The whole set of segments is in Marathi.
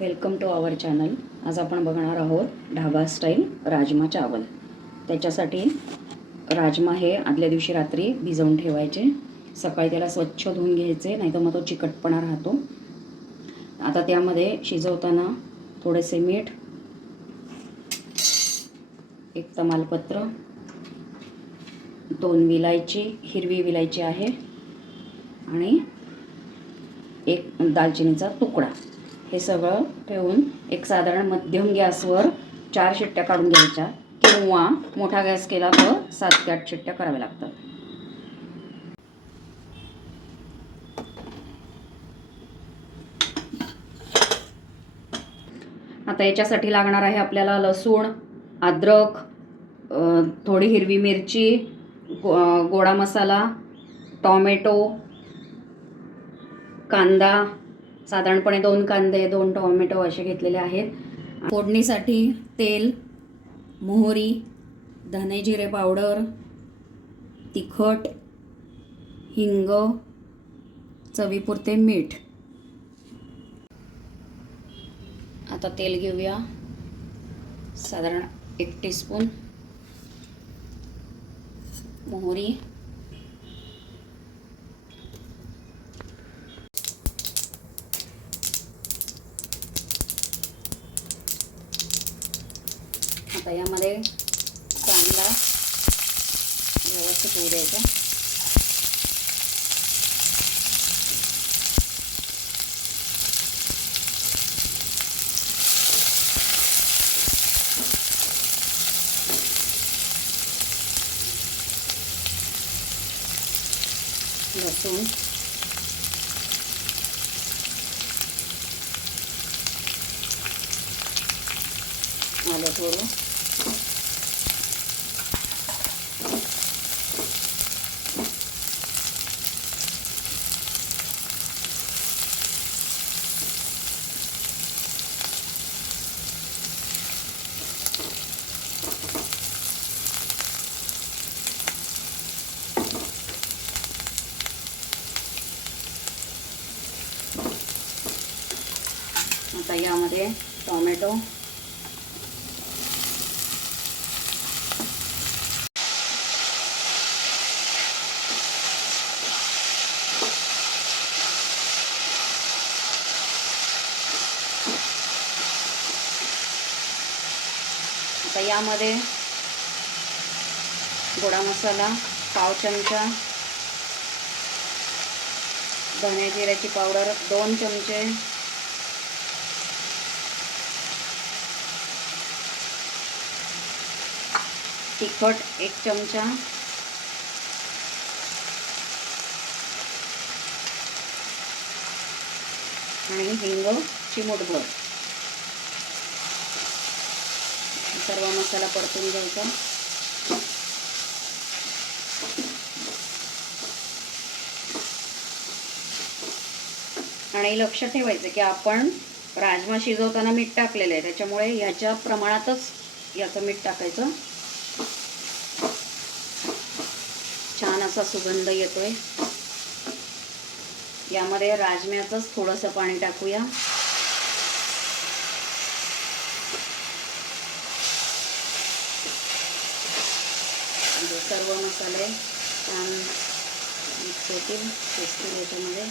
Welcome to our channel. आज आपण बघणार आहोत ढाबा स्टाईल राजमा चावल. त्याच्यासाठी राजमा हे आदल्या दिवशी रात्री भिजवून ठेवायचे. सकाळी त्याला स्वच्छ धुवून घ्यायचे, नाहीतर मग तो चिकटपणा राहतो. आता त्यामध्ये शिजवताना थोडेसे मीठ, एक तमालपत्र, 2 विलायची, हिरवी विलायची आहे, आणि एक दालचिनीचा तुकडा, हे सगळं ठेवून एक साधारण मध्यम गॅसवर 4 शिट्ट्या काढून घ्यायच्या, किंवा मोठा गॅस केला तर 7 ते 8 शिट्ट्या कराव्या लागतात. आता याच्यासाठी लागणार आहे आपल्याला लसूण, अद्रक, थोडी हिरवी मिरची, गोडा मसाला, टॉमॅटो, कांदा, साधारणपणे 2 कांदे, 2 टॉमॅटो असे घेतलेले आहेत. फोडणीसाठी तेल, मोहरी, धने जिरे पावडर, तिखट, हिंग, चवीपुरते मीठ. आता तेल घेऊया, साधारण 1 टीस्पून, मोहरी, आता यामध्ये कांदा व्यवस्थित होऊ द्यायचा. लसूण, आलं थोडं, आता यामध्ये टोमॅटो, आता यामध्ये गोडा मसाला पाव चमचा, धने जिऱ्याची पावडर 2 चमचे, तिखट 1 चमचा, आणि हिंग चिमूटभर. सर्व मसाला परतून घ्यायचा. आणि लक्ष ठेवायचं की आपण राजमा शिजवताना मीठ टाकलेलं आहे, त्याच्यामुळे ह्याच्या प्रमाणातच याचं मीठ टाकायचं. छान असा सुगंध येतोय. यामध्ये राजम्याचंच थोडंसं पाणी टाकूया. सर्व मसाले छान मिक्स होतील, शिजतील याच्यामध्ये.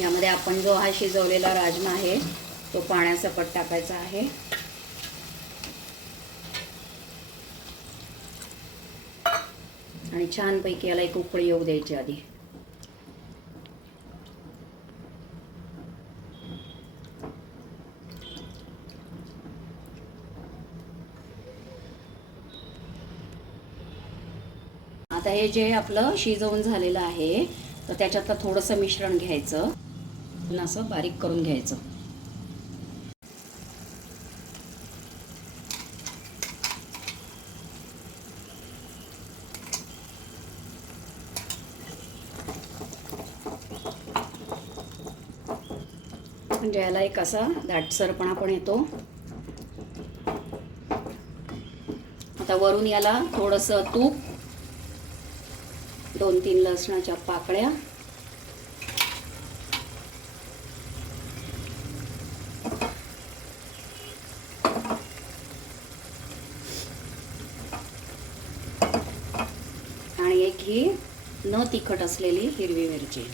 यामध्ये आपण जो हा शिजवलेला राजमा आहे तो पाण्यासकट टाकायचा आहे. आणि छानपैकी याला एक उकळी येऊ द्यायची आधी. आता हे जे आपलं शिजवून झालेलं आहे तर त्याच्यातलं थोडंसं मिश्रण घ्यायचं, असं बारीक करून घ्यायचं. म्हणजे याला एक असा दाटसरपणा पण येतो. आता वरून याला थोडंसं तूप, 2-3 लसणाच्या पाकळ्या, आणि एक ही न तिखट असलेली हिरवी मिरची.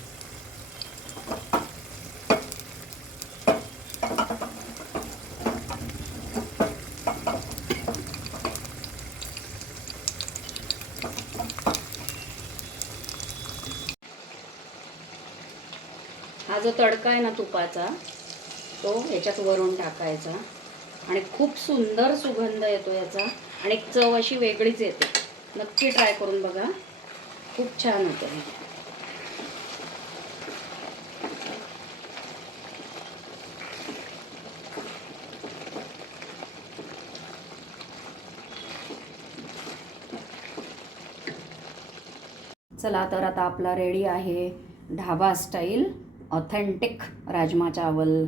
हा जो तडका आहे ना तुपाचा, तो ह्याच्यात वरून टाकायचा आणि खूप सुंदर सुगंध येतो याचा आणि चव अशी वेगळीच येते. नक्की ट्राय करून बघा, खूप छान होतं. चला तर आता आपला रेडी आहे ढाबा स्टाईल ऑथेंटिक राजमा चावल.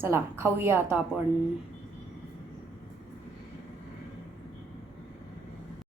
चला खाऊया आता आपण.